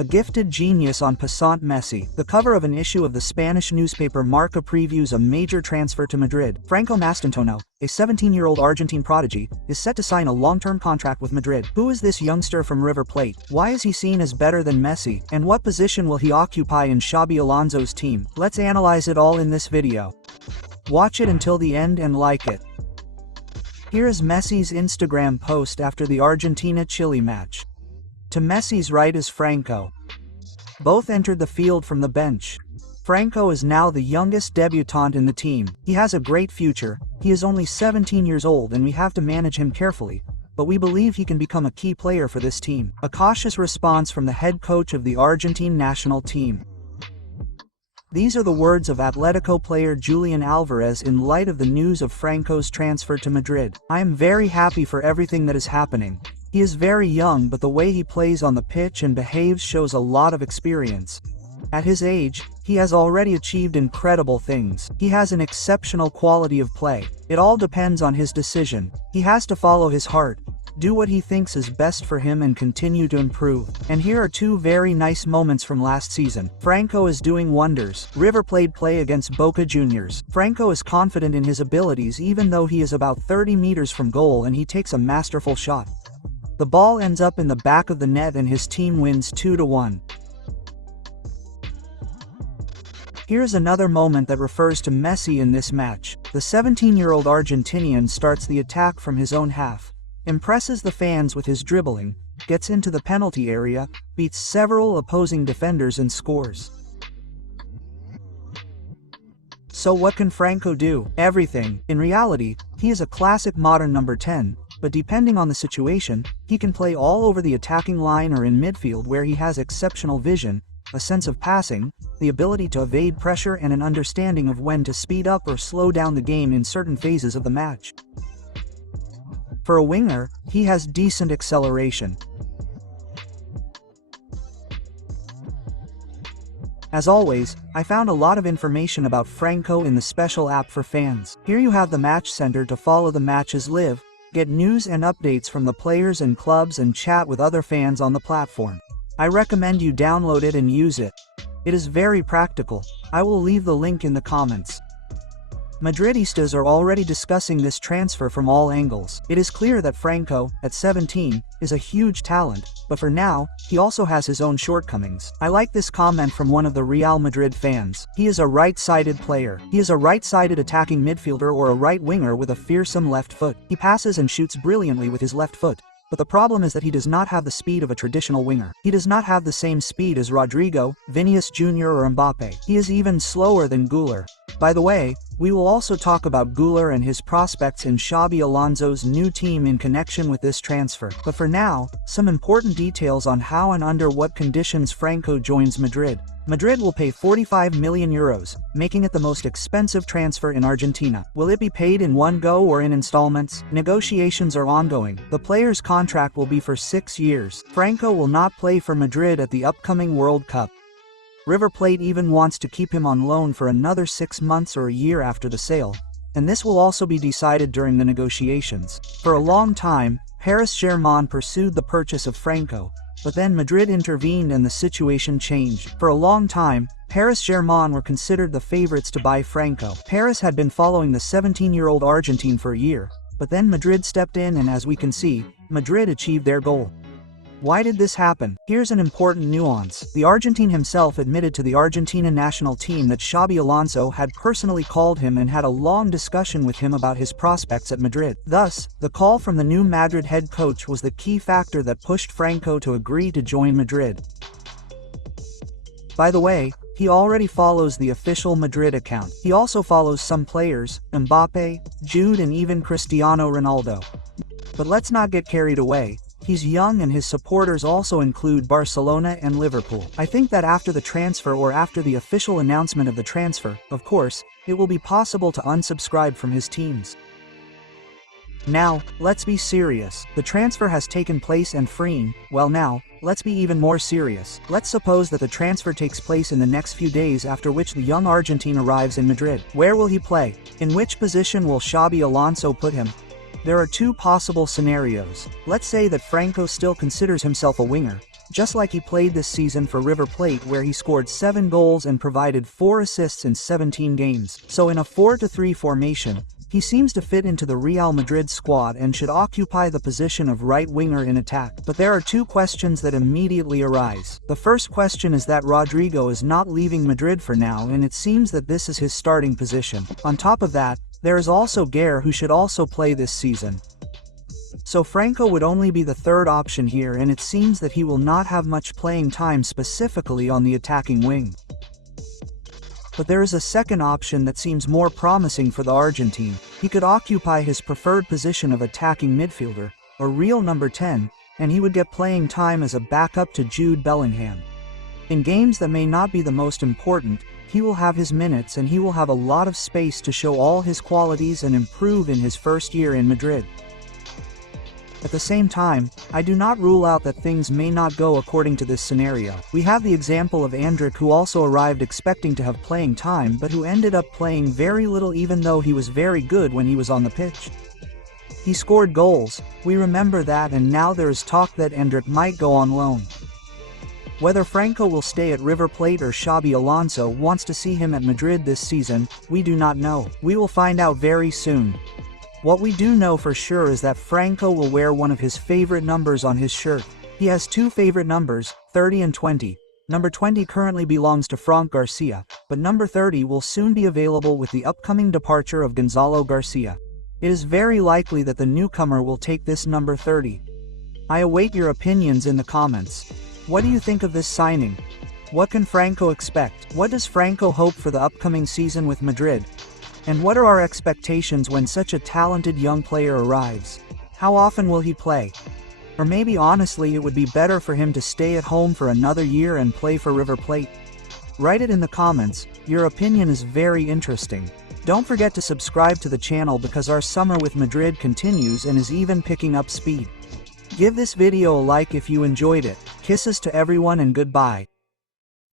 A gifted genius on passant Messi. The cover of an issue of the Spanish newspaper Marca previews a major transfer to Madrid. Franco Mastantuono, a 17-year-old Argentine prodigy, is set to sign a long-term contract with Madrid. Who is this youngster from River Plate? Why is he seen as better than Messi? And what position will he occupy in Xabi Alonso's team? Let's analyze it all in this video. Watch it until the end and like it. Here is Messi's Instagram post after the Argentina-Chile match. To Messi's right is Franco. Both entered the field from the bench. Franco is now the youngest debutant in the team. He has a great future. He is only 17 years old and we have to manage him carefully, but we believe he can become a key player for this team. A cautious response from the head coach of the Argentine national team. These are the words of Atletico player Julian Alvarez in light of the news of Franco's transfer to Madrid. I am very happy for everything that is happening. He is very young, but the way he plays on the pitch and behaves shows a lot of experience. At his age, he has already achieved incredible things. He has an exceptional quality of play. It all depends on his decision. He has to follow his heart, do what he thinks is best for him and continue to improve. And here are two very nice moments from last season. Franco is doing wonders. River Plate play against Boca Juniors. Franco is confident in his abilities even though he is about 30 meters from goal and he takes a masterful shot. The ball ends up in the back of the net and his team wins 2-1. Here's another moment that refers to Messi in this match. The 17-year-old Argentinian starts the attack from his own half, impresses the fans with his dribbling, gets into the penalty area, beats several opposing defenders and scores. So what can Franco do? Everything. In reality, he is a classic modern number 10, but depending on the situation, he can play all over the attacking line or in midfield where he has exceptional vision, a sense of passing, the ability to evade pressure and an understanding of when to speed up or slow down the game in certain phases of the match. For a winger, he has decent acceleration. As always, I found a lot of information about Franco in the special app for fans. Here you have the Match Center to follow the matches live, get news and updates from the players and clubs and chat with other fans on the platform. I recommend you download it and use it. It is very practical. I will leave the link in the comments. Madridistas are already discussing this transfer from all angles. It is clear that Franco, at 17, is a huge talent, but for now, he also has his own shortcomings. I like this comment from one of the Real Madrid fans. He is a right-sided player. He is a right-sided attacking midfielder or a right winger with a fearsome left foot. He passes and shoots brilliantly with his left foot. But the problem is that he does not have the speed of a traditional winger. He does not have the same speed as Rodrigo, Vinicius Jr. or Mbappe. He is even slower than Güler. By the way, we will also talk about Güler and his prospects in Xabi Alonso's new team in connection with this transfer. But for now, some important details on how and under what conditions Franco joins Madrid. Madrid will pay 45 million euros, making it the most expensive transfer in Argentina. Will it be paid in one go or in installments? Negotiations are ongoing. The player's contract will be for 6 years. Franco will not play for Madrid at the upcoming World Cup. River Plate even wants to keep him on loan for another 6 months or a year after the sale, and this will also be decided during the negotiations. For a long time, Paris Saint-Germain pursued the purchase of Franco, but then Madrid intervened and the situation changed. For a long time, Paris Saint-Germain were considered the favorites to buy Franco. Paris had been following the 17-year-old Argentine for a year, but then Madrid stepped in and as we can see, Madrid achieved their goal. Why did this happen? Here's an important nuance. The Argentine himself admitted to the Argentina national team that Xabi Alonso had personally called him and had a long discussion with him about his prospects at Madrid. Thus, the call from the new Madrid head coach was the key factor that pushed Franco to agree to join Madrid. By the way, he already follows the official Madrid account. He also follows some players, Mbappe, Jude and even Cristiano Ronaldo. But let's not get carried away. He's young and his supporters also include Barcelona and Liverpool. I think that after the transfer or after the official announcement of the transfer, of course, it will be possible to unsubscribe from his teams. Now, let's be serious. The transfer has taken place and freeing, well now, let's be even more serious. Let's suppose that the transfer takes place in the next few days after which the young Argentine arrives in Madrid. Where will he play? In which position will Xabi Alonso put him? There are two possible scenarios. Let's say that Franco still considers himself a winger, just like he played this season for River Plate, where he scored 7 goals and provided 4 assists in 17 games. So in a 4-3 formation, he seems to fit into the Real Madrid squad and should occupy the position of right winger in attack. But there are 2 questions that immediately arise. The first question is that Rodrigo is not leaving Madrid for now, and it seems that this is his starting position. On top of that, there is also Guerre, who should also play this season. So Franco would only be the third option here, and it seems that he will not have much playing time, specifically on the attacking wing. But there is a second option that seems more promising for the Argentine. He could occupy his preferred position of attacking midfielder, or real number 10, and he would get playing time as a backup to Jude Bellingham. In games that may not be the most important, he will have his minutes and he will have a lot of space to show all his qualities and improve in his first year in Madrid. At the same time, I do not rule out that things may not go according to this scenario. We have the example of Andrić, who also arrived expecting to have playing time but who ended up playing very little, even though he was very good when he was on the pitch. He scored goals, we remember that, and now there is talk that Andrić might go on loan. Whether Franco will stay at River Plate or Xabi Alonso wants to see him at Madrid this season, we do not know. We will find out very soon. What we do know for sure is that Franco will wear one of his favorite numbers on his shirt. He has 2 favorite numbers, 30 and 20. Number 20 currently belongs to Frank Garcia, but number 30 will soon be available with the upcoming departure of Gonzalo Garcia. It is very likely that the newcomer will take this number 30. I await your opinions in the comments. What do you think of this signing? What can Franco expect? What does Franco hope for the upcoming season with Madrid? And what are our expectations when such a talented young player arrives? How often will he play? Or maybe honestly it would be better for him to stay at home for another year and play for River Plate? Write it in the comments, your opinion is very interesting. Don't forget to subscribe to the channel because our summer with Madrid continues and is even picking up speed. Give this video a like if you enjoyed it. Kisses to everyone and goodbye.